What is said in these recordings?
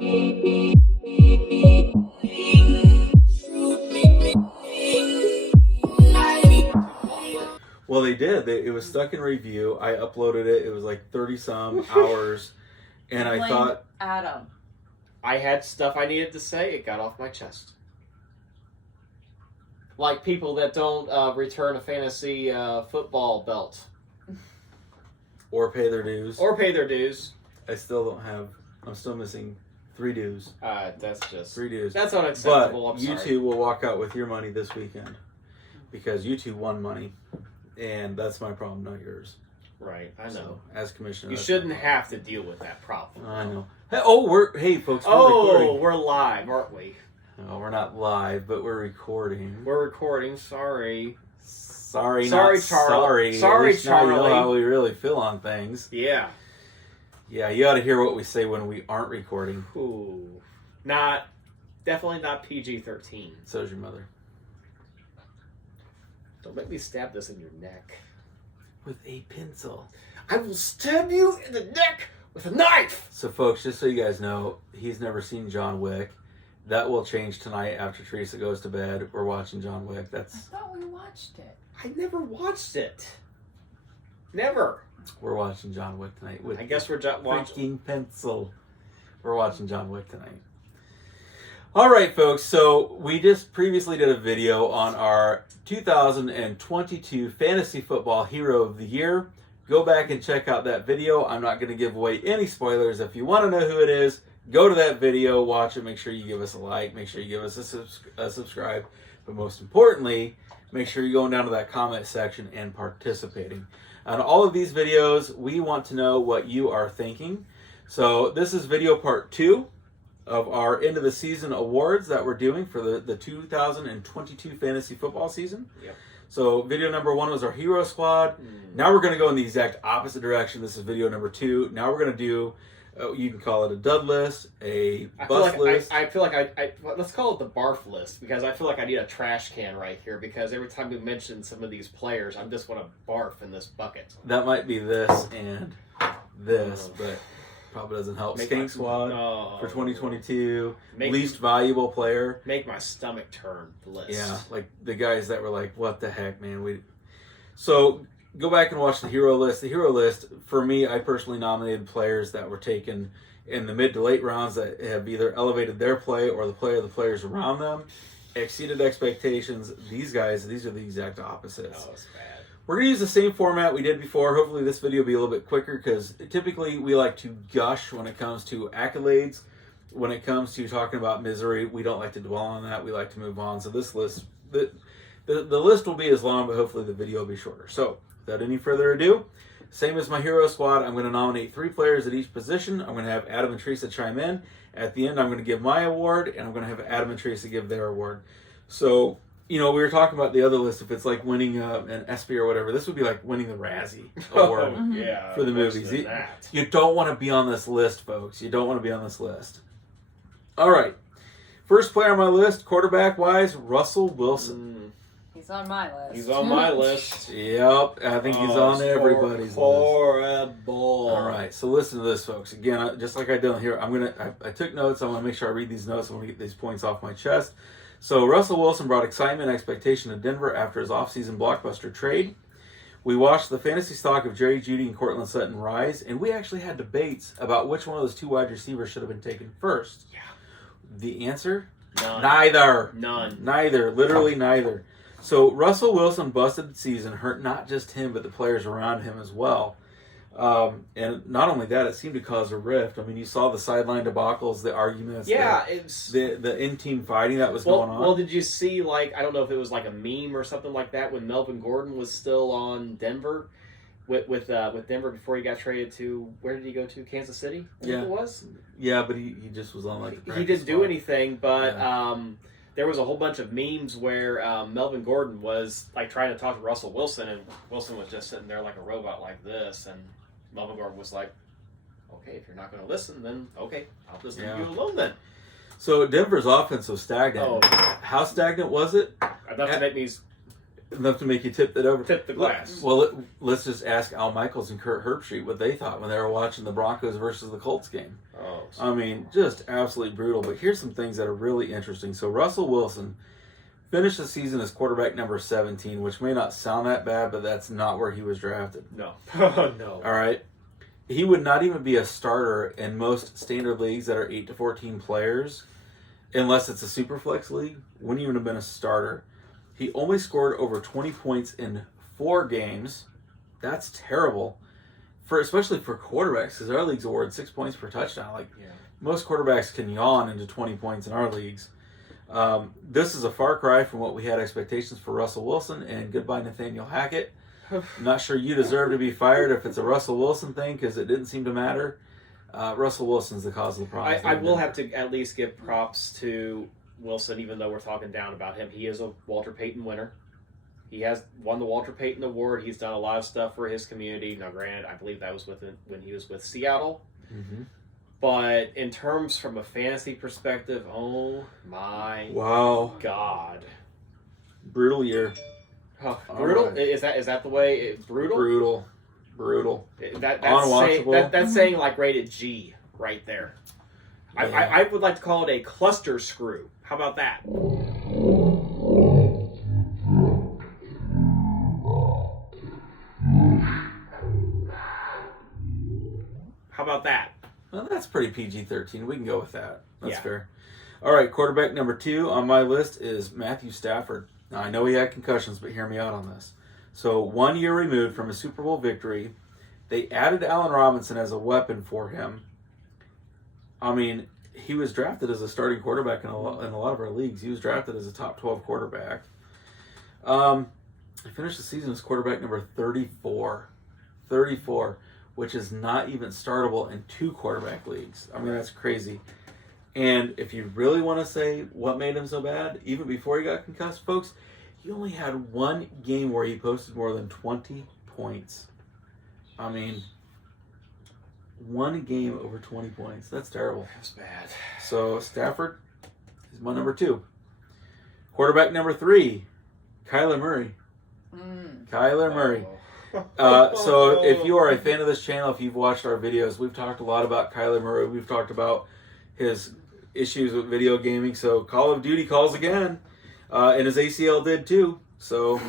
Well, they did. It was stuck in review. I uploaded it. It was like 30-some hours. And I thought... Adam. I had stuff I needed to say. It got off my chest. Like people that don't return a fantasy football belt. Or pay their dues. Or pay their dues. I still don't have... I'm still missing 3 dues. That's just... 3 dues. That's unacceptable. But you two will walk out with your money this weekend. Because you two won money. And that's my problem, not yours. Right, I know. So, as commissioner, you shouldn't have to deal with that problem. I know. Hey, folks, we're recording. We're live, aren't we? No, we're not live, but we're recording. We're recording. Sorry, Charlie. Sorry. Sorry, Charlie. Now you know how we really feel on things. Yeah. Yeah, you ought to hear what we say when we aren't recording. Ooh. Definitely not PG-13. So's your mother. Don't make me stab this in your neck. With a pencil. I will stab you in the neck with a knife! So, folks, just so you guys know, he's never seen John Wick. That will change tonight after Teresa goes to bed. We're watching John Wick. I thought we watched it. I never watched it. Never. We're watching John Wick tonight. With I guess we're watching. Freaking pencil. We're watching John Wick tonight. All right, folks. So we just previously did a video on our 2022 Fantasy Football Hero of the Year. Go back and check out that video. I'm not going to give away any spoilers. If you want to know who it is, go to that video, watch it. Make sure you give us a like. Make sure you give us a subscribe. But most importantly, make sure you're going down to that comment section and participating. On all of these videos, we want to know what you are thinking. So this is video part 2 of our end of the season awards that we're doing for the 2022 fantasy football season. Yep. So video number 1 was our hero squad. Now we're going to go in the exact opposite direction. This is video number 2. Now we're going to do, you can call it a dud list, a bust list. I feel like let's call it the barf list, because I feel like I need a trash can right here, because every time we mention some of these players, I just want to barf in this bucket. That might be this and this, but probably doesn't help. Skank Squad for 2022. Least valuable player. Make my stomach turn list. Yeah, like the guys that were like, what the heck, man? So go back and watch the hero list. The hero list, for me, I personally nominated players that were taken in the mid to late rounds that have either elevated their play or the play of the players around them, exceeded expectations. These guys, these are the exact opposites. Oh, it's bad. We're going to use the same format we did before. Hopefully this video will be a little bit quicker, because typically we like to gush when it comes to accolades. When it comes to talking about misery, we don't like to dwell on that. We like to move on. So this list, the list will be as long, but hopefully the video will be shorter. So without any further ado, same as my hero squad, I'm going to nominate 3 players at each position. I'm going to have Adam and Teresa chime in. At the end, I'm going to give my award, and I'm going to have Adam and Teresa give their award. So, you know, we were talking about the other list. If it's like winning an ESPY or whatever, this would be like winning the Razzie award for the movies. You don't want to be on this list, folks. You don't want to be on this list. All right. First player on my list, quarterback-wise, Russell Wilson. He's on my list. He's on my list. Yep. I think he's on everybody's list. Horrible. All right. So listen to this, folks. Again, just like I did here, I took notes. I want to make sure I read these notes. I want to get these points off my chest. So Russell Wilson brought excitement and expectation to Denver after his offseason blockbuster trade. We watched the fantasy stock of Jerry Jeudy and Cortland Sutton rise, and we actually had debates about which one of those 2 wide receivers should have been taken first. Yeah. The answer? None. Neither. None. Neither. Literally neither. So Russell Wilson busted the season, hurt not just him, but the players around him as well. And not only that, it seemed to cause a rift. I mean, you saw the sideline debacles, the arguments, the in-team fighting that was going on. Well, did you see, like, I don't know if it was like a meme or something like that, when Melvin Gordon was still on Denver with Denver before he got traded to, where did he go to? Kansas City? I think it was. Yeah, but he just was on like the he didn't do anything, but there was a whole bunch of memes where Melvin Gordon was like trying to talk to Russell Wilson, and Wilson was just sitting there like a robot like this, and Melvin Gordon was like, okay, if you're not going to listen, then okay, I'll just leave you alone then. So Denver's offense was stagnant. Oh. How stagnant was it? Enough to make me enough to make you tip it over. Tip the glass. Well, let's just ask Al Michaels and Kurt Herbstreit what they thought when they were watching the Broncos versus the Colts game. Oh, I mean, just absolutely brutal. But here's some things that are really interesting. So Russell Wilson finished the season as quarterback number 17, which may not sound that bad, but that's not where he was drafted. no. No. All right. He would not even be a starter in most standard leagues that are 8 to 14 players, unless it's a super flex league. Wouldn't even have been a starter. He only scored over 20 points in 4 games. That's terrible, especially for quarterbacks, because our leagues award 6 points per touchdown. Like most quarterbacks can yawn into 20 points in our leagues. This is a far cry from what we had expectations for Russell Wilson, and goodbye Nathaniel Hackett. I'm not sure you deserve to be fired if it's a Russell Wilson thing, because it didn't seem to matter. Russell Wilson's the cause of the problem. I will have to at least give props to Wilson, even though we're talking down about him. He is a Walter Payton winner. He has won the Walter Payton Award. He's done a lot of stuff for his community. Now, granted, I believe that was when he was with Seattle. Mm-hmm. But in terms from a fantasy perspective, oh my God. Brutal year. Oh, brutal? Right. Is that the way? Brutal? Brutal. That's saying like rated G right there. Yeah. I would like to call it a cluster screw. How about that? How about that? Well, that's pretty PG-13. We can go with that. That's Yeah. fair. All right, quarterback number 2 on my list is Matthew Stafford. Now, I know he had concussions, but hear me out on this. So 1 year removed from a Super Bowl victory, they added Allen Robinson as a weapon for him. I mean, he was drafted as a starting quarterback in a lot of our leagues. He was drafted as a top 12 quarterback. He finished the season as quarterback number 34. 34, which is not even startable in 2 quarterback leagues. I mean, that's crazy. And if you really want to say what made him so bad, even before he got concussed, folks, he only had 1 game where he posted more than 20 points. I mean, 1 game over 20 points. That's terrible. That's bad. So Stafford is my number 2. Quarterback number 3, Kyler Murray. Kyler Murray. So if you are a fan of this channel, if you've watched our videos, we've talked a lot about Kyler Murray. We've talked about his issues with video gaming. So Call of Duty calls again. And his ACL did too. So,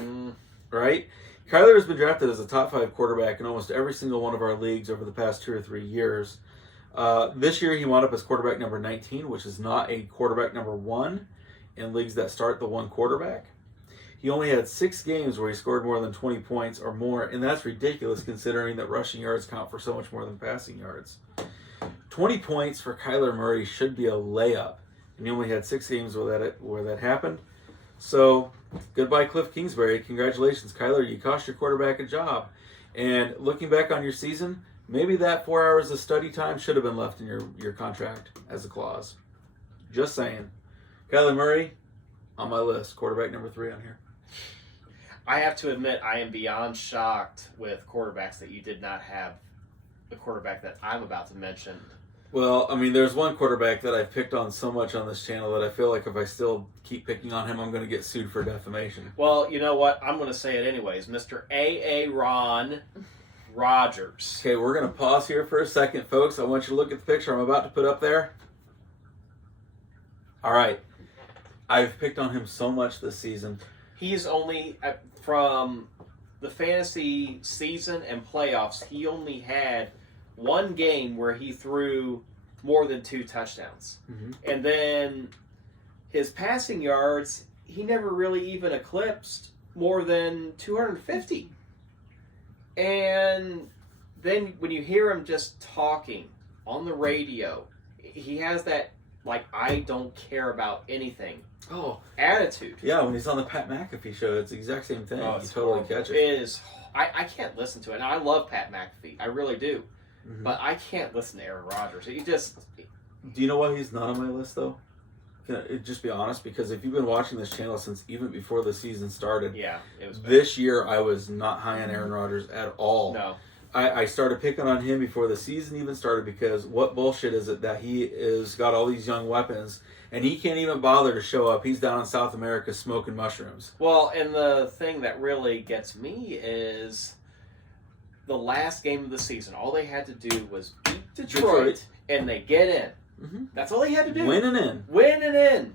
right? Kyler has been drafted as a top 5 quarterback in almost every single one of our leagues over the past 2 or 3 years. This year he wound up as quarterback number 19, which is not a quarterback number 1 in leagues that start the 1 quarterback. He only had 6 games where he scored more than 20 points or more, and that's ridiculous considering that rushing yards count for so much more than passing yards. 20 points for Kyler Murray should be a layup, and he only had 6 games where that happened. So, goodbye Cliff Kingsbury. Congratulations, Kyler. You cost your quarterback a job. And looking back on your season, maybe that 4 hours of study time should have been left in your contract as a clause. Just saying. Kyler Murray, on my list. Quarterback number 3 on here. I have to admit, I am beyond shocked with quarterbacks that you did not have the quarterback that I'm about to mention. Well, I mean, there's one quarterback that I've picked on so much on this channel that I feel like if I still keep picking on him, I'm going to get sued for defamation. Well, you know what? I'm going to say it anyways. Mr. Aaron Rodgers. Okay, we're going to pause here for a second, folks. I want you to look at the picture I'm about to put up there. All right. I've picked on him so much this season. He's only, from the fantasy season and playoffs, he only had 1 game where he threw more than 2 touchdowns. Mm-hmm. And then his passing yards, he never really even eclipsed more than 250. And then when you hear him just talking on the radio, he has that, like, I don't care about anything attitude. Yeah, when he's on the Pat McAfee show, it's the exact same thing. You totally catch it. It is. I can't listen to it. And I love Pat McAfee. I really do. Mm-hmm. But I can't listen to Aaron Rodgers. He just... Do you know why he's not on my list, though? Can I just be honest? Because if you've been watching this channel since even before the season started, yeah, it was bad. This year I was not high on Aaron Rodgers at all. No. I started picking on him before the season even started because what bullshit is it that he is got all these young weapons and he can't even bother to show up. He's down in South America smoking mushrooms. Well, and the thing that really gets me is the last game of the season. All they had to do was beat Detroit. And they get in. Mm-hmm. That's all they had to do. Winning in. Winning in.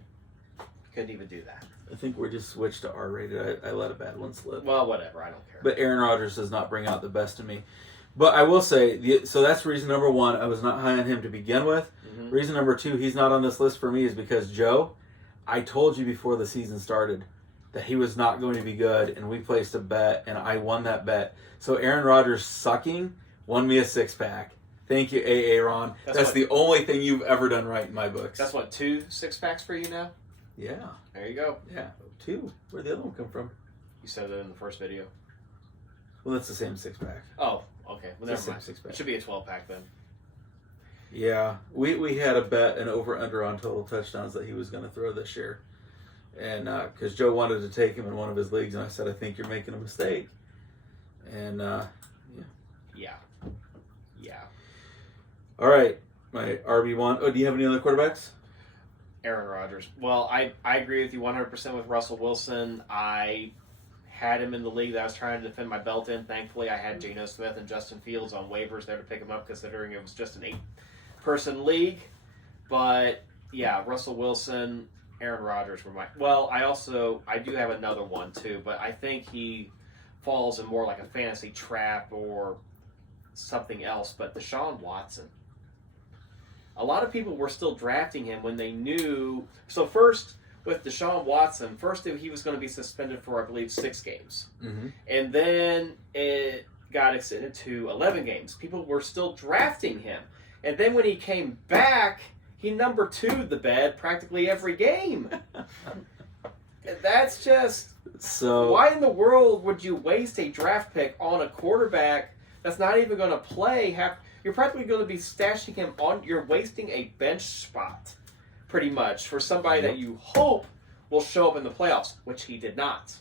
Couldn't even do that. I think we're just switched to R-rated. I let a bad one slip. Well, whatever. I don't care. But Aaron Rodgers does not bring out the best in me. But I will say, so that's reason number one. I was not high on him to begin with. Mm-hmm. Reason number two, he's not on this list for me is because, Joe, I told you before the season started that he was not going to be good, and we placed a bet, and I won that bet. So Aaron Rodgers sucking won me a six-pack. Thank you, AA Ron. That's the only thing you've ever done right in my books. That's what, 2 6-packs for you now? Yeah. There you go. Yeah, 2. Where'd the other one come from? You said it in the first video. Well, that's the same 6-pack. Oh, okay. Well, never mind. 6-pack. It should be a 12-pack then. Yeah. We had a bet, an over-under on total touchdowns that he was going to throw this year. And because Joe wanted to take him in one of his leagues, and I said, I think you're making a mistake. And, Yeah. All right, my RB1. Oh, do you have any other quarterbacks? Aaron Rodgers. Well, I agree with you 100% with Russell Wilson. I had him in the league that I was trying to defend my belt in. Thankfully, I had Geno Smith and Justin Fields on waivers there to pick him up, considering it was just an 8-person league. But, yeah, Russell Wilson, Aaron Rodgers were my... Well, I do have another one, too, but I think he falls in more like a fantasy trap or something else. But Deshaun Watson. A lot of people were still drafting him when they knew... So first, with Deshaun Watson, first he was going to be suspended for, I believe, 6 games. Mm-hmm. And then it got extended to 11 games. People were still drafting him. And then when he came back, he number 2'd the bed practically every game. That's just... So why in the world would you waste a draft pick on a quarterback that's not even going to play? You're practically going to be stashing him on. You're wasting a bench spot, pretty much, for somebody that you hope will show up in the playoffs, which he did not.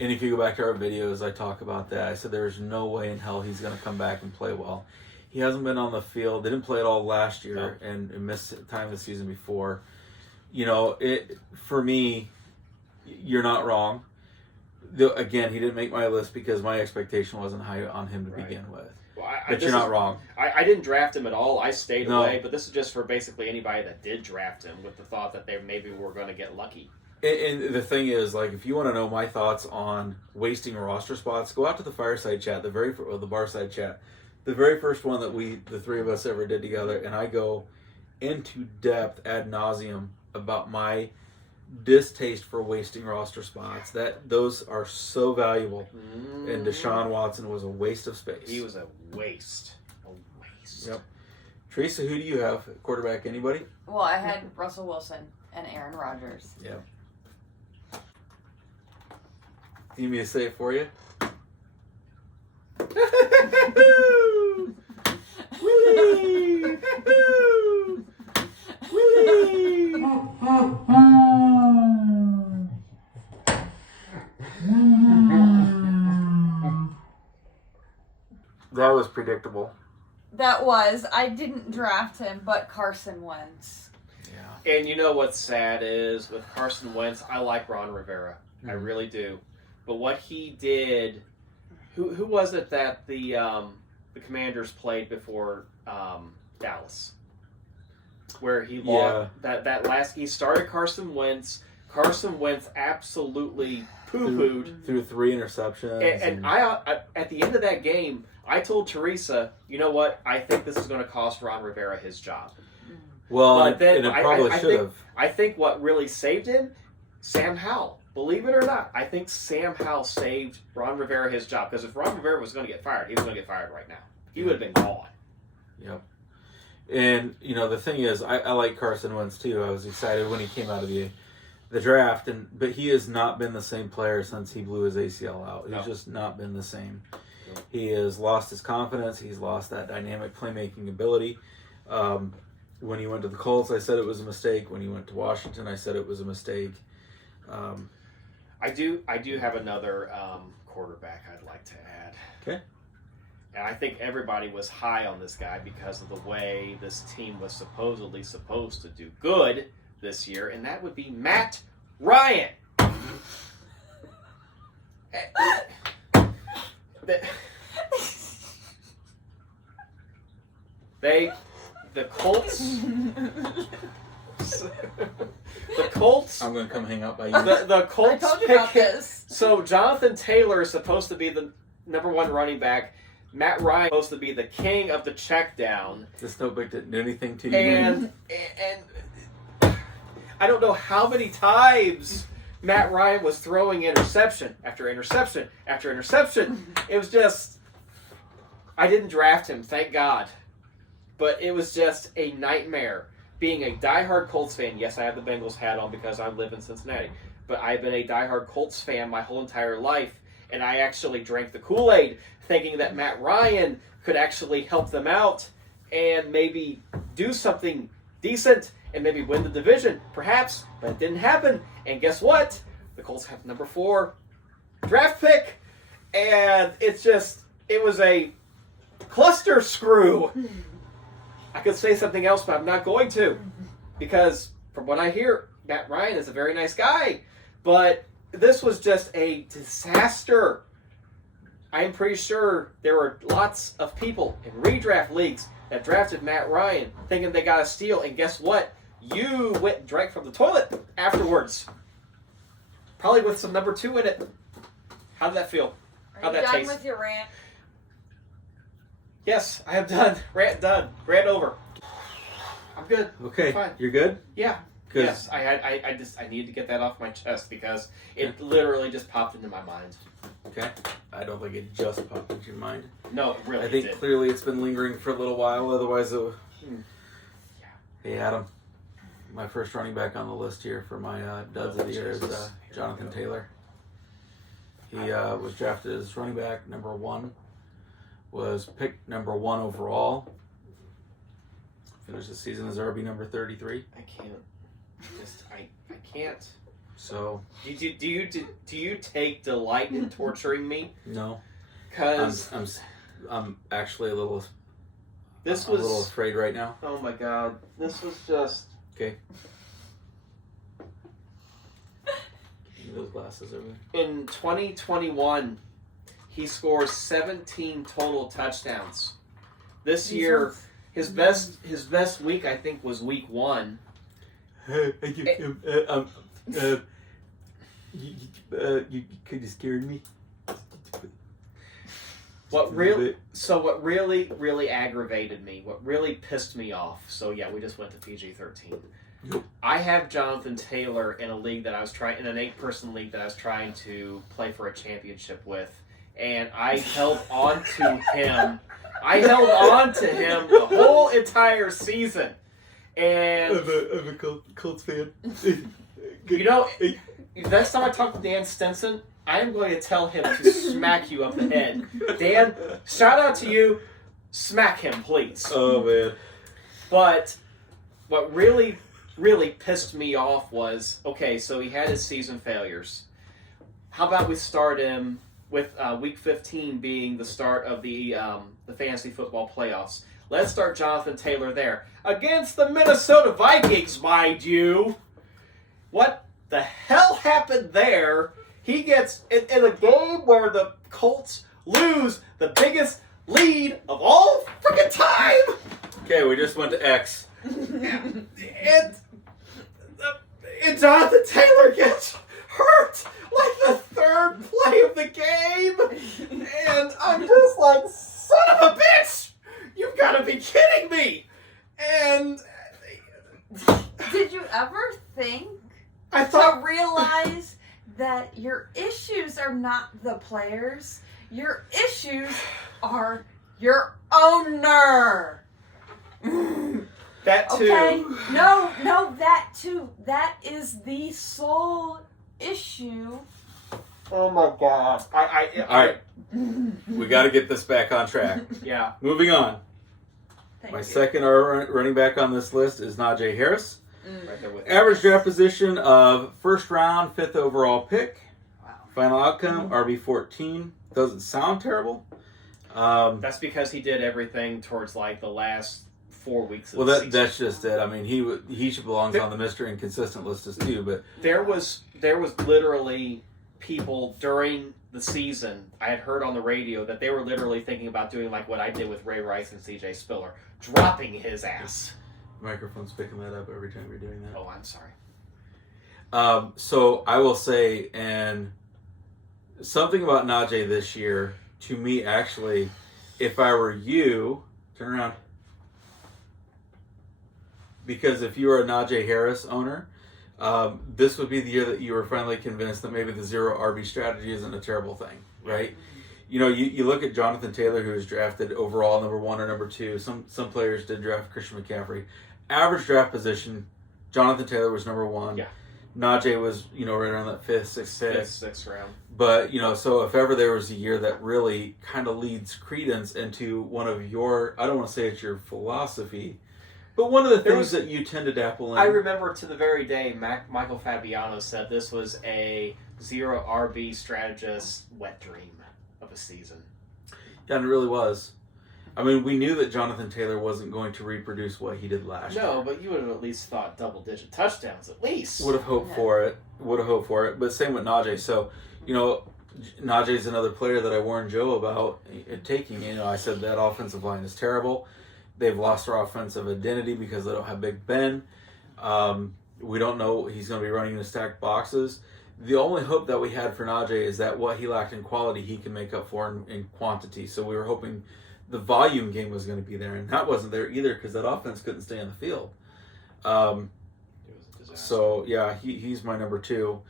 And if you go back to our videos, I talk about that. I said there's no way in hell he's going to come back and play well. He hasn't been on the field. They didn't play at all last year and missed time the season before. You know, for me, you're not wrong. Again, he didn't make my list because my expectation wasn't high on him to begin with. Well, but you're not wrong. I didn't draft him at all. I stayed away, but this is just for basically anybody that did draft him with the thought that they maybe were going to get lucky. And the thing is, like, if you want to know my thoughts on wasting roster spots, go out to the fireside chat, the Barside chat, the very first one that the three of us ever did together, and I go into depth ad nauseum about my distaste for wasting roster spots. Those are so valuable, and Deshaun Watson was a waste of space. He was a waste. Yep. Teresa, who do you have? Quarterback? Anybody? Well, I had Russell Wilson and Aaron Rodgers. Yeah. Do you need me to say it for you? Willie! Willie! That was predictable. That was. I didn't draft him, but Carson Wentz. Yeah. And you know what's sad is with Carson Wentz, I like Ron Rivera. I really do. But what he did, who was it that the Commanders played before Dallas? Where he lost that last. He started Carson Wentz. Carson Wentz absolutely poo-pooed through 3 interceptions. And I at the end of that game, I told Teresa, you know what? I think this is going to cost Ron Rivera his job. Well, but then and it probably should have. I think what really saved him, Sam Howell. Believe it or not, I think Sam Howell saved Ron Rivera his job. Because if Ron Rivera was going to get fired, he was going to get fired right now. He would have been gone. Yep. And, you know, the thing is, I like Carson Wentz, too. I was excited when he came out of the draft, but he has not been the same player since he blew his ACL out. He's just not been the same. No. He has lost his confidence. He's lost that dynamic playmaking ability. When he went to the Colts, I said it was a mistake. When he went to Washington, I said it was a mistake. I do have another quarterback I'd like to add. Okay. And I think everybody was high on this guy because of the way this team was supposedly supposed to do good this year, and that would be Matt Ryan. The Colts. I'm going to come hang out by you. The Colts. I told you about this. So Jonathan Taylor is supposed to be the number 1 running back. Matt Ryan is supposed to be the king of the check down. This notebook didn't do anything to you. And I don't know how many times Matt Ryan was throwing interception after interception after interception. It was just, I didn't draft him, thank God. But it was just a nightmare. Being a diehard Colts fan, yes, I have the Bengals hat on because I live in Cincinnati, but I've been a diehard Colts fan my whole entire life, and I actually drank the Kool-Aid thinking that Matt Ryan could actually help them out and maybe do something decent and maybe win the division, perhaps, but it didn't happen. And guess what? The Colts have number 4 draft pick, and it was a cluster screw. I could say something else, but I'm not going to, because from what I hear, Matt Ryan is a very nice guy, but this was just a disaster. I'm pretty sure there were lots of people in redraft leagues that drafted Matt Ryan thinking they got a steal, and guess what? You went and drank from the toilet afterwards. Probably with some number 2 in it. How did that feel? How'd that Are you done taste? with your rant? Yes, I am done. Rant done. Rant over. I'm good. Okay, Fine. you're good? Yeah. 'Cause- Yes, I needed to get that off my chest because it literally just popped into my mind. Okay. I don't think it just popped into your mind. No, it really I think did. clearly it's been lingering for a little while. Otherwise, it would... Yeah. Hey, Adam. My first running back on the list here for my duds of the year is Jesus. Jonathan Taylor. He was drafted as running back number 1. Was picked number 1 overall. Finished the season as RB number 33. I can't. I can't. So Do you take delight in torturing me? no, Because I'm actually a little this I'm a little was. afraid right now. Oh my God! This was just. Okay. Give me those glasses over there. In 2021, he scores 17 total touchdowns. This year, his best week I think was week 1. You could have scared me. What really aggravated me, what really pissed me off. So yeah, we just went to PG-13. Yep. I have Jonathan Taylor in a league that I was trying, in an 8-person league that I was trying to play for a championship with, and I held on to him. I held on to him the whole entire season, and I'm a Colts fan. you know, next time I talk to Dan Stinson, I am going to tell him to smack you up the head. Dan, shout out to you. Smack him, please. Oh man. But what really pissed me off was, okay, so he had his season failures. How about we start him with week 15 being the start of the fantasy football playoffs? Let's start Jonathan Taylor there. Against the Minnesota Vikings, mind you. What the hell happened there? He gets, in a game where the Colts lose the biggest lead of all freaking time. Okay, we just went to X. And Jonathan Taylor gets hurt like the 3rd play of the game. And I'm just like, son of a bitch! You've got to be kidding me! And Did you ever think I to thought, realize that your issues are not the players? Your issues are your owner. that too. Okay? No, that too. That is the sole issue. Oh my God. All right, we got to get this back on track. Yeah. Moving on. Thank My you. second running back on this list is Najee Harris. Right there with Average draft position of 1st round, 5th overall pick. Wow. Final outcome, RB14. Doesn't sound terrible. That's because he did everything towards like the last 4 weeks of Well, the season. that's just it. I mean, he should belongs on the Mr. Inconsistent list as too. But there was literally people during the season I had heard on the radio that they were literally thinking about doing like what I did with Ray Rice and CJ Spiller, dropping his ass. Microphone's picking that up every time you're doing that. Oh, I'm sorry. So I will say, and something about Najee this year, to me, actually, if I were you, turn around. Because if you were a Najee Harris owner, this would be the year that you were finally convinced that maybe the zero RB strategy isn't a terrible thing, right? You know, you look at Jonathan Taylor, who was drafted overall number 1 or number 2. Some players did draft Christian McCaffrey. Average draft position, Jonathan Taylor was number 1. Yeah. Najee was, right around that 5th, 6th pick. 6th round. But, so if ever there was a year that really kind of leads credence into one of your, I don't want to say it's your philosophy, but one of the things that you tend to dabble in. I remember to the very day Michael Fabiano said this was a zero RB strategist wet dream of a season. Yeah, and it really was. I mean, we knew that Jonathan Taylor wasn't going to reproduce what he did last year. No, but you would have at least thought double-digit touchdowns, at least. Would have hoped for it. But same with Najee. So, Najee's another player that I warned Joe about taking. I said that offensive line is terrible. They've lost their offensive identity because they don't have Big Ben. We don't know he's going to be running in stacked boxes. The only hope that we had for Najee is that what he lacked in quality, he can make up for in quantity. So we were hoping the volume game was going to be there, and that wasn't there either because that offense couldn't stay on the field. It was a disaster. So, yeah, he's my number 2.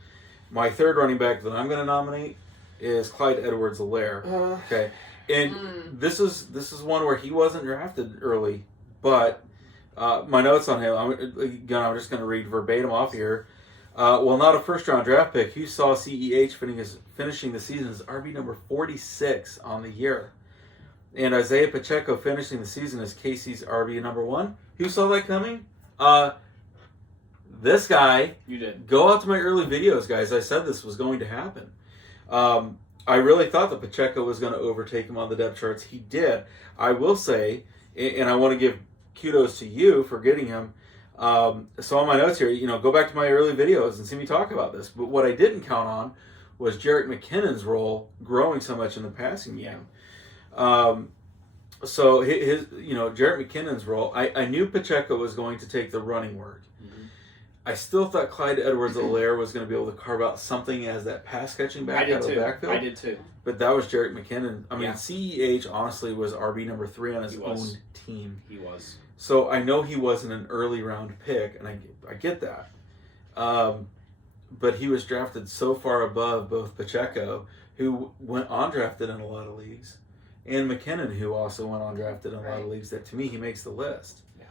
My third running back that I'm going to nominate is Clyde Edwards-Helaire. Okay. And this is one where he wasn't drafted early, but my notes on him, I'm just going to read verbatim off here. Well, not a first-round draft pick. You saw CEH finishing the season as RB number 46 on the year. And Isaiah Pacheco finishing the season as KC's RB number 1. Who saw that coming? This guy. You did. Go out to my early videos, guys. I said this was going to happen. I really thought that Pacheco was going to overtake him on the depth charts. He did. I will say, and I want to give kudos to you for getting him. So on my notes here, go back to my early videos and see me talk about this. But what I didn't count on was Jerick McKinnon's role growing so much in the passing game. So his Jerick McKinnon's role, I knew Pacheco was going to take the running work. Mm-hmm. I still thought Clyde Edwards-Helaire was going to be able to carve out something as that pass catching back out of the backfield. I did too. But that was Jerick McKinnon. I mean, CEH honestly was RB number 3 on his own team. He was. So I know he wasn't an early round pick, and I get that. But he was drafted so far above both Pacheco, who went undrafted in a lot of leagues, and McKinnon, who also went undrafted in a lot of leagues, that to me he makes the list. Yeah.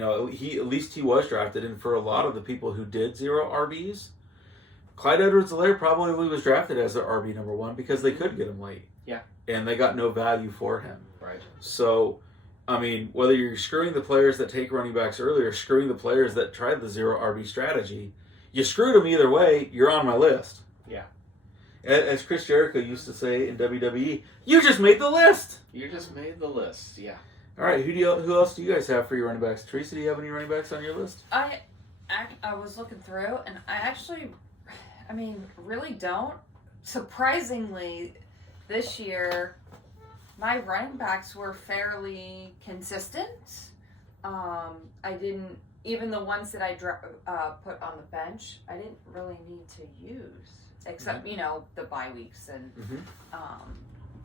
At least he was drafted, and for a lot of the people who did zero RBs, Clyde Edwards-Helaire probably was drafted as their RB number 1 because they could get him late. Yeah. And they got no value for him. Right. So, I mean, whether you're screwing the players that take running backs early or screwing the players that tried the zero RB strategy, you screwed them either way, you're on my list. Yeah. As Chris Jericho used to say in WWE, you just made the list. You just made the list, yeah. All right, who else do you guys have for your running backs? Teresa, do you have any running backs on your list? I was looking through, and really don't. Surprisingly, this year, my running backs were fairly consistent. I didn't, even the ones that I put on the bench, I didn't really need to use, except, the bye weeks. And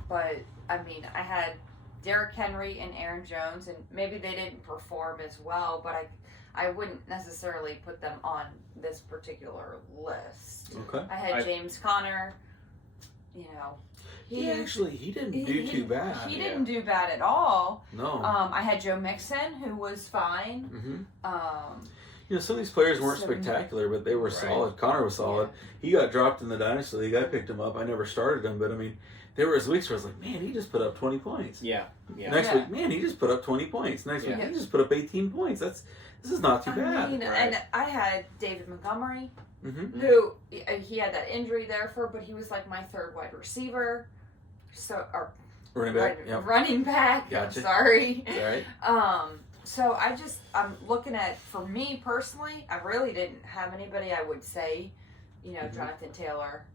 but, I had Derrick Henry and Aaron Jones, and maybe they didn't perform as well, but I wouldn't necessarily put them on this particular list. Okay. I had James Conner, He didn't do too bad. He didn't do bad at all. No. I had Joe Mixon, who was fine. Mm-hmm. Some of these players weren't spectacular, but they were solid. Connor was solid. Yeah. He got dropped in the Dynasty League. I picked him up. I never started him, but there was weeks where I was like, man, he just put up 20 points. Yeah. Next week, man, he just put up 20 points. Next week, he just put up 18 points. This is not too bad. And I had David Montgomery, who he had that injury there but he was like my third wide receiver. So, Running back. Yep. Running back. Gotcha. Sorry. All right. So I'm looking at, for me personally, I really didn't have anybody I would say, Jonathan Taylor.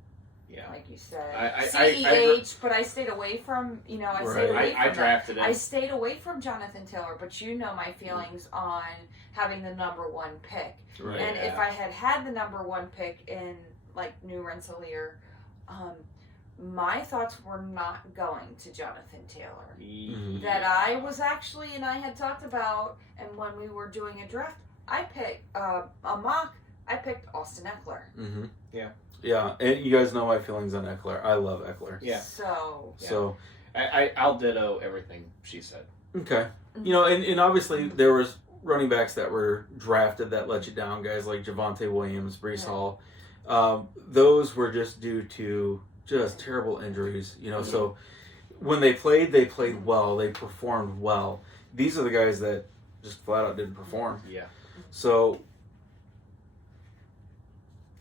Yeah. Like you said. CEH, but I stayed away from, I drafted him. I stayed away from Jonathan Taylor, but my feelings on having the number 1 pick. Right. And if I had the number 1 pick in, like, New Rensselaer, my thoughts were not going to Jonathan Taylor. Mm-hmm. That I was actually, and I had talked about, and when we were doing a draft, I picked a mock. I picked Austin Eckler. Mm-hmm. Yeah. Yeah, and you guys know my feelings on Eckler. I love Eckler. Yeah. So I'll ditto everything she said. Okay. And obviously there was running backs that were drafted that let you down, guys like Javonte Williams, Breece Hall. Those were just due to just terrible injuries, so when they played well, they performed well. These are the guys that just flat out didn't perform. Yeah. So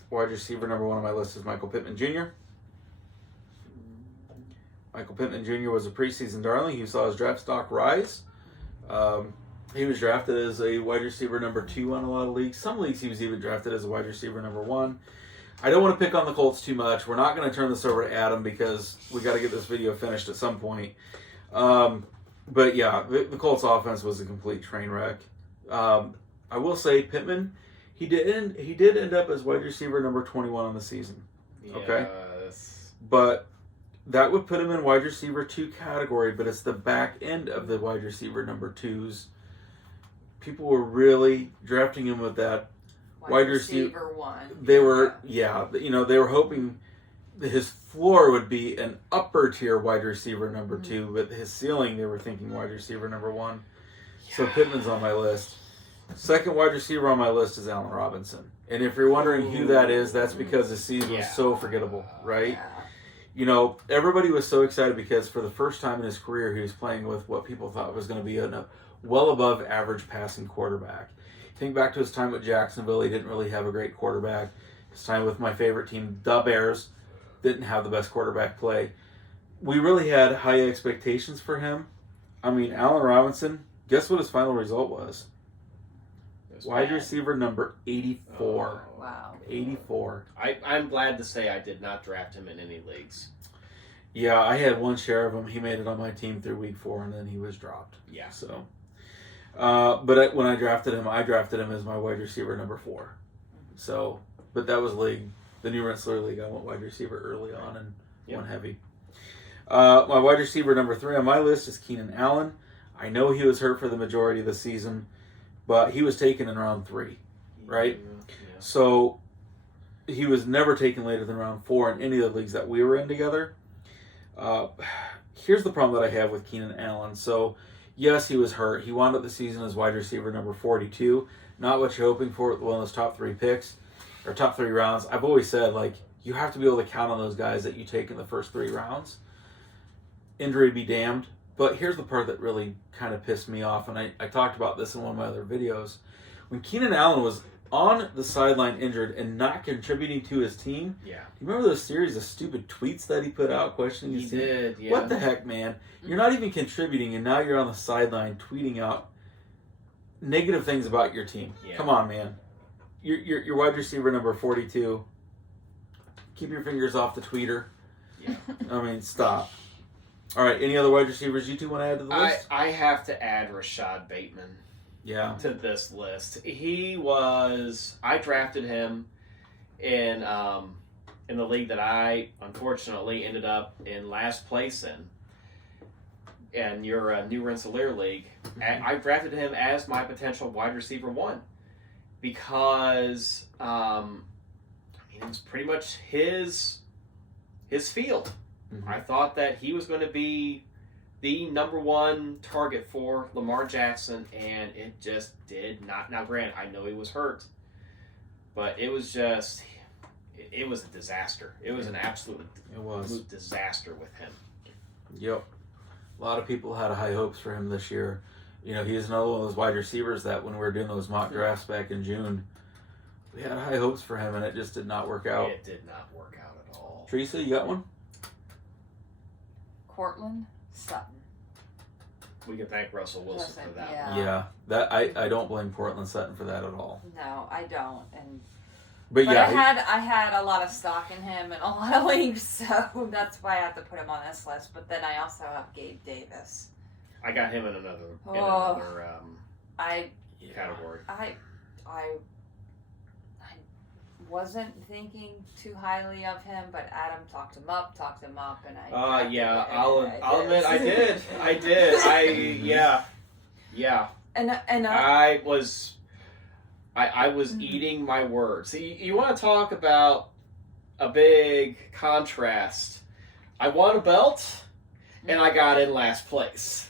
wide receiver number 1 on my list is Michael Pittman Jr. Michael Pittman Jr. was a preseason darling. He saw his draft stock rise. He was drafted as a wide receiver number 2 on a lot of leagues. Some leagues he was even drafted as a wide receiver number 1. I don't want to pick on the Colts too much. We're not going to turn this over to Adam because we got to get this video finished at some point. But yeah, the Colts offense was a complete train wreck. I will say Pittman, he did end up as wide receiver number 21 on the season. Okay? Yes. But that would put him in wide receiver 2 category, but it's the back end of the wide receiver number 2s. People were really drafting him with that wide receiver 1. They were, they were hoping that his floor would be an upper tier wide receiver number 2, but his ceiling, they were thinking wide receiver number 1. Yeah. So Pittman's on my list. Second wide receiver on my list is Allen Robinson. And if you're wondering who that is, that's because the season was so forgettable, right? Yeah. Everybody was so excited because for the first time in his career, he was playing with what people thought was going to be a well above average passing quarterback. Think back to his time with Jacksonville, he didn't really have a great quarterback. His time with my favorite team, the Bears, didn't have the best quarterback play. We really had high expectations for him. Allen Robinson, guess what his final result was? Wide receiver number 84. Oh, wow. 84. I'm glad to say I did not draft him in any leagues. Yeah, I had one share of him. He made it on my team through week 4, and then he was dropped. Yeah. So, but when I drafted him as my wide receiver number 4. So, but that was the New Rensselaer League. I went wide receiver early on and went heavy. My wide receiver number 3 on my list is Keenan Allen. I know he was hurt for the majority of the season, but he was taken in round 3, right? Yeah. So he was never taken later than round 4 in any of the leagues that we were in together. Here's the problem that I have with Keenan Allen. So, yes, he was hurt. He wound up the season as wide receiver number 42. Not what you're hoping for with one of those top 3 picks or top 3 rounds. I've always said, you have to be able to count on those guys that you take in the first 3 rounds. Injury be damned. But here's the part that really kind of pissed me off, and I talked about this in one of my other videos. When Keenan Allen was on the sideline injured and not contributing to his team, you remember those series of stupid tweets that he put out questioning his team? He did, yeah. What the heck, man? You're not even contributing, and now you're on the sideline tweeting out negative things about your team. Yeah. Come on, man. You're wide receiver number 42. Keep your fingers off the tweeter. Yeah. Stop. All right, any other wide receivers you two want to add to the list? I have to add Rashad Bateman to this list. I drafted him in the league that I unfortunately ended up in last place in. And your New Rensselaer League. And I drafted him as my potential wide receiver 1 because it was pretty much his field. Mm-hmm. I thought that he was going to be the number 1 target for Lamar Jackson, and it just did not. Now, granted, I know he was hurt, but it was a disaster. It was an absolute disaster with him. Yep. A lot of people had high hopes for him this year. He's another one of those wide receivers that when we were doing those mock drafts back in June, we had high hopes for him, and it just did not work out. It did not work out at all. Teresa, you got one? Cortland Sutton. We can thank Russell Wilson for that. Yeah. Yeah, that I don't blame Portland Sutton for that at all. No, I don't. But But yeah, I had a lot of stock in him in a lot of leagues, so that's why I have to put him on this list. But then I also have Gabe Davis. I got him in another I category. I wasn't thinking too highly of him, but Adam talked him up, and I. Yeah, I'll admit I did. Yeah. And I was eating my words. See, you want to talk about a big contrast? I won a belt, and I got in last place.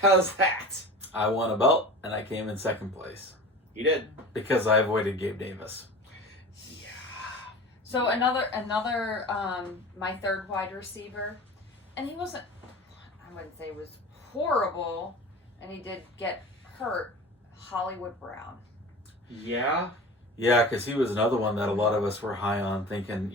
How's that? I won a belt and I came in second place You did. because I avoided Gabe Davis. Yeah. So another my third wide receiver, and he wasn't. I wouldn't say he was horrible, and he did get hurt. Hollywood Brown. Yeah. Yeah, because he was another one that a lot of us were high on, thinking,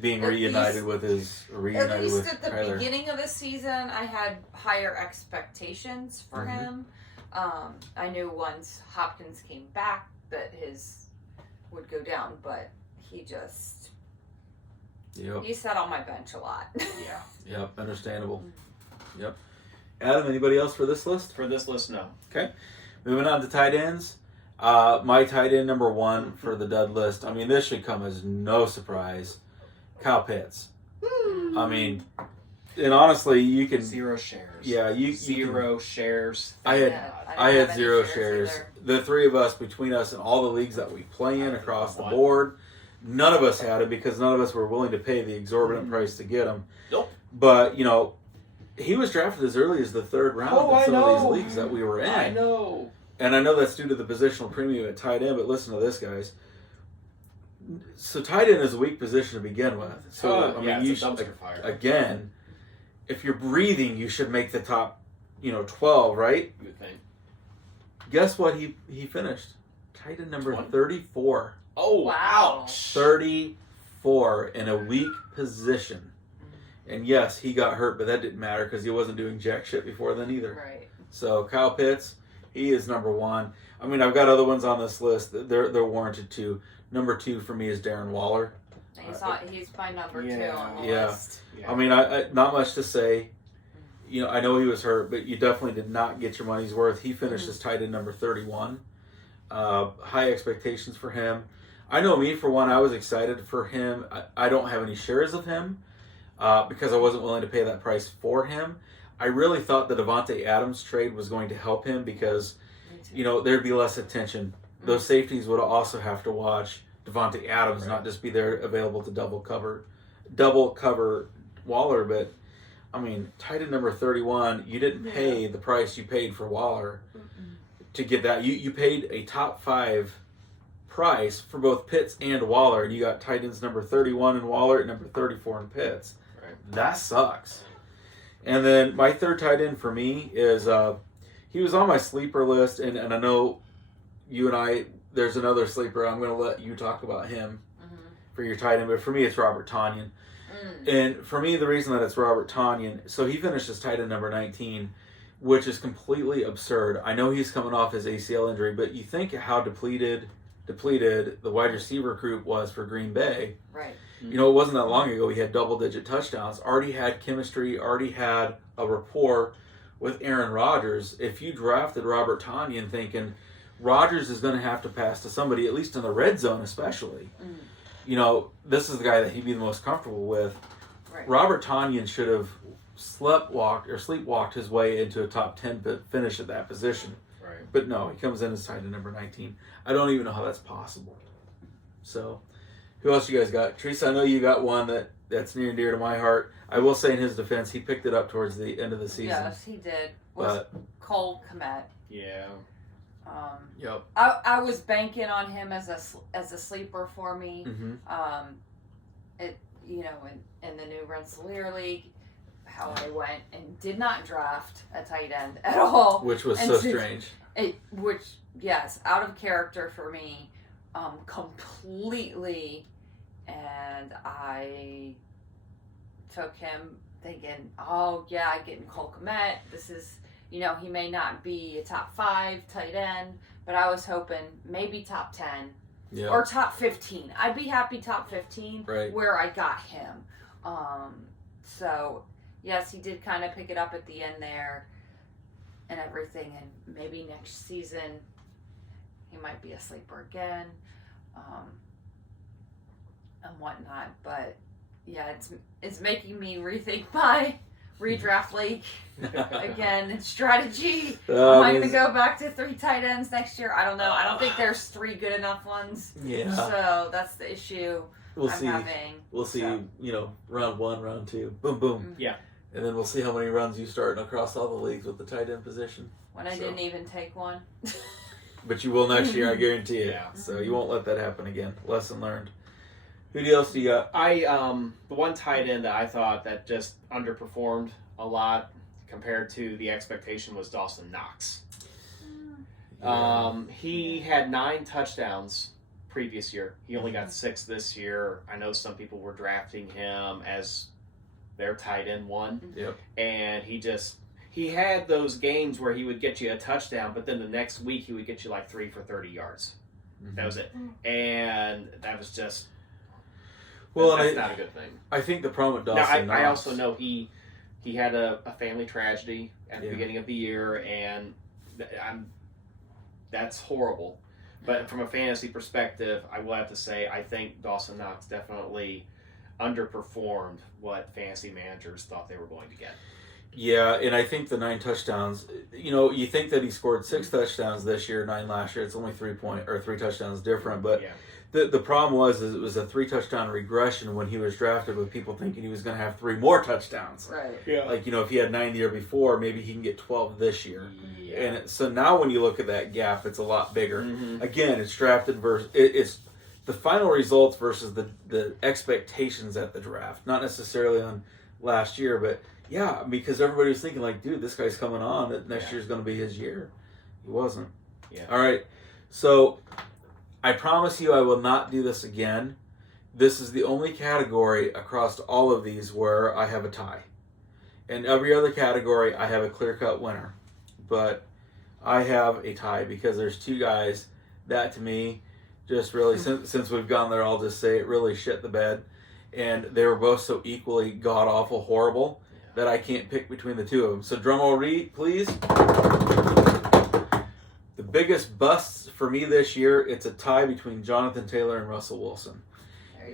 being reunited with At least at the Tyler. beginning of the season, I had higher expectations for him. I knew once Hopkins came back that his would go down, but he just he sat on my bench a lot. Yeah. Yep, understandable. Yep. Adam, anybody else for this list? For this list, no. Okay. Moving on to tight ends. My tight end number one for the dud list. I mean, this should come as no surprise. Kyle Pitts. I mean, and honestly, you can 0 shares. Yeah, you 0 shares. I had have any 0 shares. either. The three of us, between us and all the leagues that we play in across the board, none of us had it because none of us were willing to pay the exorbitant price to get him. Nope. But he was drafted as early as the third round in some of these leagues that we were in. I know. And I know that's due to the positional premium at tight end, but listen to this, guys. So tight end is a weak position to begin with. So you it's a dumpster fire. Again, if you're breathing, you should make the top, 12, right? You would think. Guess what? He finished tight end number 34. Oh, Wow. ouch. 34 in a weak position. And yes, he got hurt, but that didn't matter because he wasn't doing jack shit before then either. Right. So Kyle Pitts, he is number one. I mean, I've got other ones on this list. They're warranted too. Number 2 for me is Darren Waller. He's my number 2 on the Yeah. list. I mean, I not much to say. I know he was hurt, but you definitely did not get your money's worth. He finished as tight end number 31. High expectations for him. I know me, for one, I was excited for him. I don't have any shares of him because I wasn't willing to pay that price for him. I really thought the Devontae Adams trade was going to help him because, there'd be less attention. Those safeties would also have to watch Devontae Adams, not just be there available to double cover Waller. But, I mean, tight end number 31, you didn't pay the price you paid for Waller to get that. You paid a top 5 price for both Pitts and Waller, and you got tight ends number 31 in Waller and number 34 in Pitts. Right. That sucks. And then my third tight end for me is he was on my sleeper list, and I know you and I, there's another sleeper. I'm going to let you talk about him for your tight end, but for me it's Robert Tonyan. And for me, the reason that it's Robert Tonyan, so he finished as tight end number 19, which is completely absurd. I know he's coming off his ACL injury, but you think how depleted the wide receiver group was for Green Bay. Right. It wasn't that long ago he had double-digit touchdowns, already had chemistry, already had a rapport with Aaron Rodgers. If you drafted Robert Tonyan thinking Rodgers is going to have to pass to somebody, at least in the red zone especially, this is the guy that he'd be the most comfortable with. Right. Robert Tonyan should have sleepwalked his way into a top 10 finish at that position. Right. But no, he comes in as tight end number 19. I don't even know how that's possible. So, who else you guys got? Teresa, I know you got one that's near and dear to my heart. I will say in his defense, he picked it up towards the end of the season. Yes, he did. Was Cole Kmet. Yeah. Yep. I was banking on him as a sleeper for me. In the new Rensselaer League, how I went and did not draft a tight end at all, Which was so strange. Out of character for me, completely. And I took him thinking, oh yeah, getting Cole Kmet. This is, you know, he may not be a top 5 tight end, but I was hoping maybe top 10 or top 15. I'd be happy top 15 where I got him. So yes, he did kind of pick it up at the end there and everything, and maybe next season he might be a sleeper again, and whatnot. But yeah, it's making me rethink my redraft league again strategy. Am I going to go back to 3 tight ends next year? I don't know. I don't think there's 3 good enough ones. Yeah. So that's the issue I'm having. We'll see. You know, round 1, round 2, boom, boom. Yeah. And then we'll see how many runs you start across all the leagues with the tight end position. When I didn't even take one. But you will next year, I guarantee it. Yeah. So you won't let that happen again. Lesson learned. Who else do you got? The one tight end that I thought that just underperformed a lot compared to the expectation was Dawson Knox. He had 9 touchdowns previous year. He only got 6 this year. I know some people were drafting him as their tight end 1. Yep. And he had those games where he would get you a touchdown, but then the next week he would get you like 3 for 30 yards. Mm-hmm. That was it. And that was just... Well, that's not a good thing. I think the problem with Dawson Knox... I also know he had a family tragedy at the beginning of the year, and that's horrible. But from a fantasy perspective, I will have to say I think Dawson Knox definitely underperformed what fantasy managers thought they were going to get. Yeah, and I think the 9 touchdowns, you know, you think that he scored 6 touchdowns this year, 9 last year. It's only 3 touchdowns different, but the problem was it was a 3 touchdown regression when he was drafted, with people thinking he was going to have 3 more touchdowns. Right. Yeah. Like, you know, if he had 9 the year before, maybe he can get 12 this year. Yeah. And so now when you look at that gap, it's a lot bigger. Mm-hmm. Again, it's drafted versus it's the final results versus the expectations at the draft, not necessarily on last year, but yeah, because everybody was thinking like, dude, this guy's coming on. That next year's going to be his year. He wasn't. Yeah. All right. So I promise you I will not do this again. This is the only category across all of these where I have a tie. In every other category, I have a clear-cut winner. But I have a tie because there's 2 guys that, to me, just really, since we've gone there, I'll just say it really shit the bed. And they were both so equally god-awful horrible that I can't pick between the 2 of them. So drum roll, please. The biggest busts for me this year, it's a tie between Jonathan Taylor and Russell Wilson.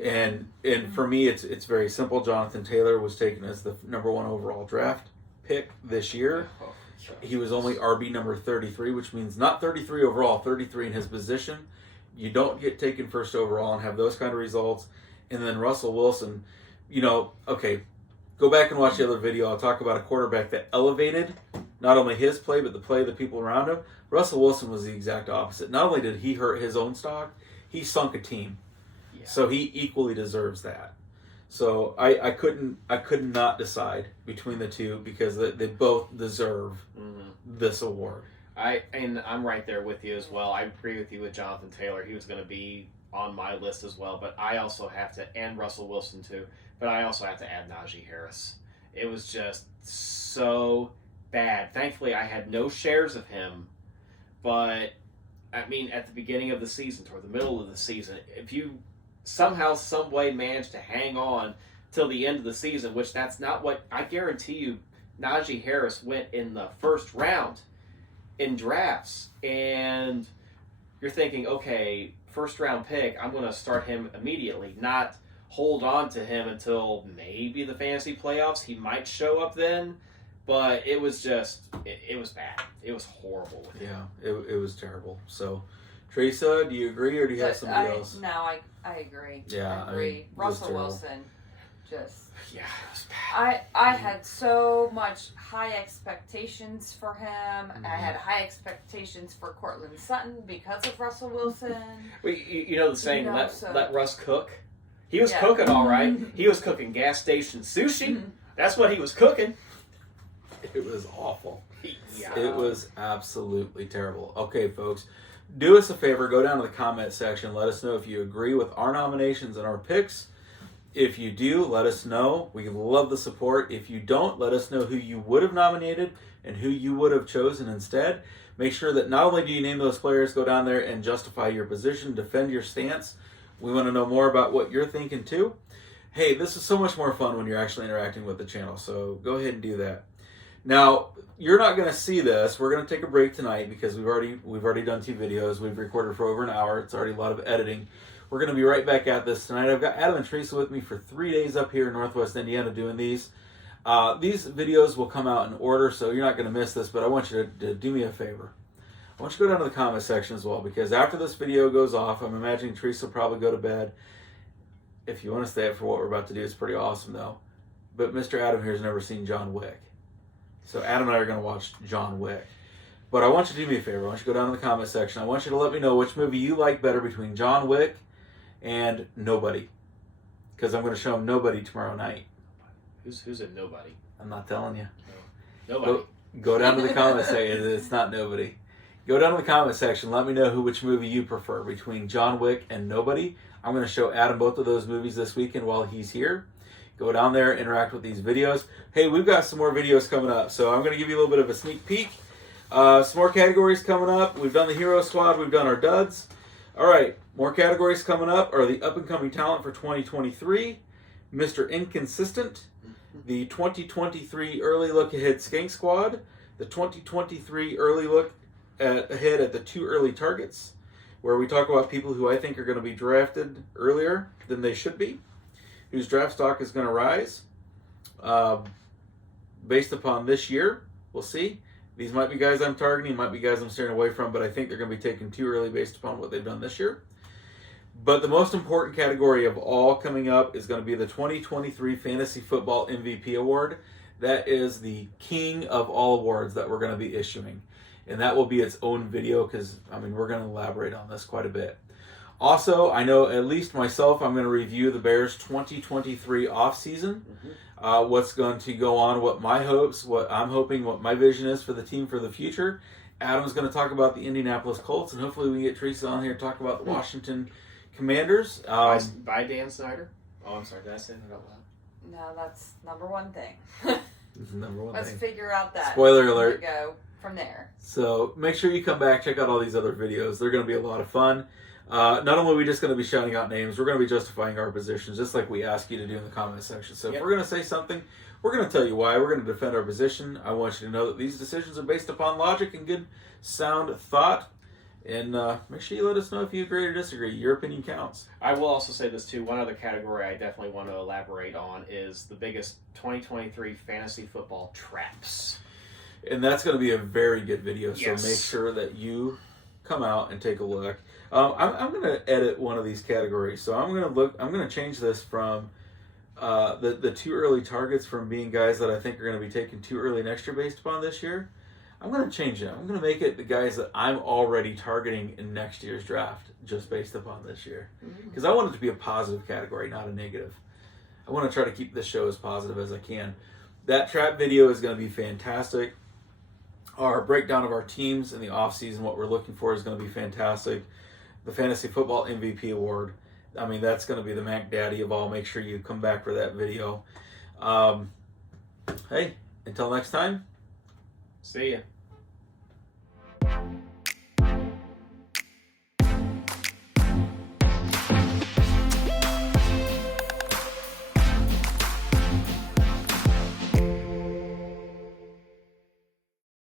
And for me, it's very simple. Jonathan Taylor was taken as the number 1 overall draft pick this year. He was only RB number 33, which means not 33 overall, 33 in his position. You don't get taken first overall and have those kind of results. And then Russell Wilson, you know, okay, go back and watch the other video. I'll talk about a quarterback that elevated not only his play, but the play of the people around him. Russell Wilson was the exact opposite. Not only did he hurt his own stock, he sunk a team. Yeah. So he equally deserves that. So I could not decide between the 2 because they both deserve this award. I'm right there with you as well. I agree with you with Jonathan Taylor. He was going to be on my list as well, but I also have to, and Russell Wilson too, but I also have to add Najee Harris. It was just so bad. Thankfully, I had no shares of him, but I mean, at the beginning of the season, toward the middle of the season, if you somehow, some way manage to hang on till the end of the season, which that's not what, I guarantee you, Najee Harris went in the first round in drafts, and you're thinking, okay, first round pick, I'm going to start him immediately, not hold on to him until maybe the fantasy playoffs. He might show up then, but it was just, it was bad. It was horrible with him. Yeah, it was terrible. So, Teresa, do you agree or do you have somebody else? No, I agree. Yeah, I agree. I mean, Russell Wilson, just... Yeah, it was bad. I had so much high expectations for him. I had high expectations for Cortland Sutton because of Russell Wilson. Well, you know the saying, let Russ cook? He was cooking all right. He was cooking gas station sushi. That's what he was cooking. It was awful. Yeah. It was absolutely terrible. Okay, folks, do us a favor. Go down to the comment section. Let us know if you agree with our nominations and our picks. If you do, let us know. We love the support. If you don't, let us know who you would have nominated and who you would have chosen instead. Make sure that not only do you name those players, go down there and justify your position, defend your stance. We want to know more about what you're thinking too. Hey, this is so much more fun when you're actually interacting with the channel, so go ahead and do that. Now, you're not going to see this. We're going to take a break tonight because we've already done 2 videos. We've recorded for over an hour. It's already a lot of editing. We're going to be right back at this tonight. I've got Adam and Teresa with me for 3 days up here in Northwest Indiana doing these. These videos will come out in order, so you're not going to miss this, but I want you to do me a favor. I want you to go down to the comment section as well, because after this video goes off, I'm imagining Teresa will probably go to bed. If you want to stay up for what we're about to do, it's pretty awesome, though. But Mr. Adam here has never seen John Wick. So Adam and I are going to watch John Wick. But I want you to do me a favor. I want you to go down to the comment section. I want you to let me know which movie you like better between John Wick and Nobody. Because I'm going to show him Nobody tomorrow night. Who's a nobody? I'm not telling you. No. Nobody. Go down to the comment section. It's not Nobody. Go down to the comment section. Let me know which movie you prefer between John Wick and Nobody. I'm going to show Adam both of those movies this weekend while he's here. Go down there, interact with these videos. Hey, we've got some more videos coming up, so I'm going to give you a little bit of a sneak peek. Some more categories coming up. We've done the Hero Squad. We've done our duds. All right, more categories coming up are the up-and-coming talent for 2023, Mr. Inconsistent, the 2023 Early Look Ahead Skank Squad, the 2023 Early Look Ahead at the 2 Early Targets, where we talk about people who I think are going to be drafted earlier than they should be, whose draft stock is going to rise based upon this year. We'll see. These might be guys I'm targeting, might be guys I'm steering away from, but I think they're going to be taken too early based upon what they've done this year. But the most important category of all coming up is going to be the 2023 Fantasy Football MVP Award. That is the king of all awards that we're going to be issuing. And that will be its own video because, we're going to elaborate on this quite a bit. Also, I know at least myself, I'm going to review the Bears' 2023 offseason. What's going to go on, what my hopes, what I'm hoping, what my vision is for the team for the future. Adam's going to talk about the Indianapolis Colts, and hopefully we can get Teresa on here to talk about the Washington Commanders. By Dan Snyder. Oh, I'm sorry. Did I say that out loud? No, that's number one thing. Let's figure out that. Spoiler alert. Go from there. So make sure you come back, check out all these other videos. They're going to be a lot of fun. Not only are we just going to be shouting out names, we're going to be justifying our positions, just like we ask you to do in the comment section. So if we're going to say something, we're going to tell you why. We're going to defend our position. I want you to know that these decisions are based upon logic and good, sound thought. And make sure you let us know if you agree or disagree. Your opinion counts. I will also say this too. One other category I definitely want to elaborate on is the biggest 2023 fantasy football traps. And that's going to be a very good video. Yes. So make sure that you come out and take a look. I'm going to edit one of these categories. So I'm going to change this from the 2 early targets from being guys that I think are going to be taken too early next year based upon this year. I'm going to change it. I'm going to make it the guys that I'm already targeting in next year's draft just based upon this year. Because I want it to be a positive category, not a negative. I want to try to keep this show as positive as I can. That trap video is going to be fantastic. Our breakdown of our teams in the offseason, what we're looking for, is going to be fantastic. The Fantasy Football MVP Award, that's going to be the Mac Daddy of all. Make sure you come back for that video. Hey, until next time. See ya.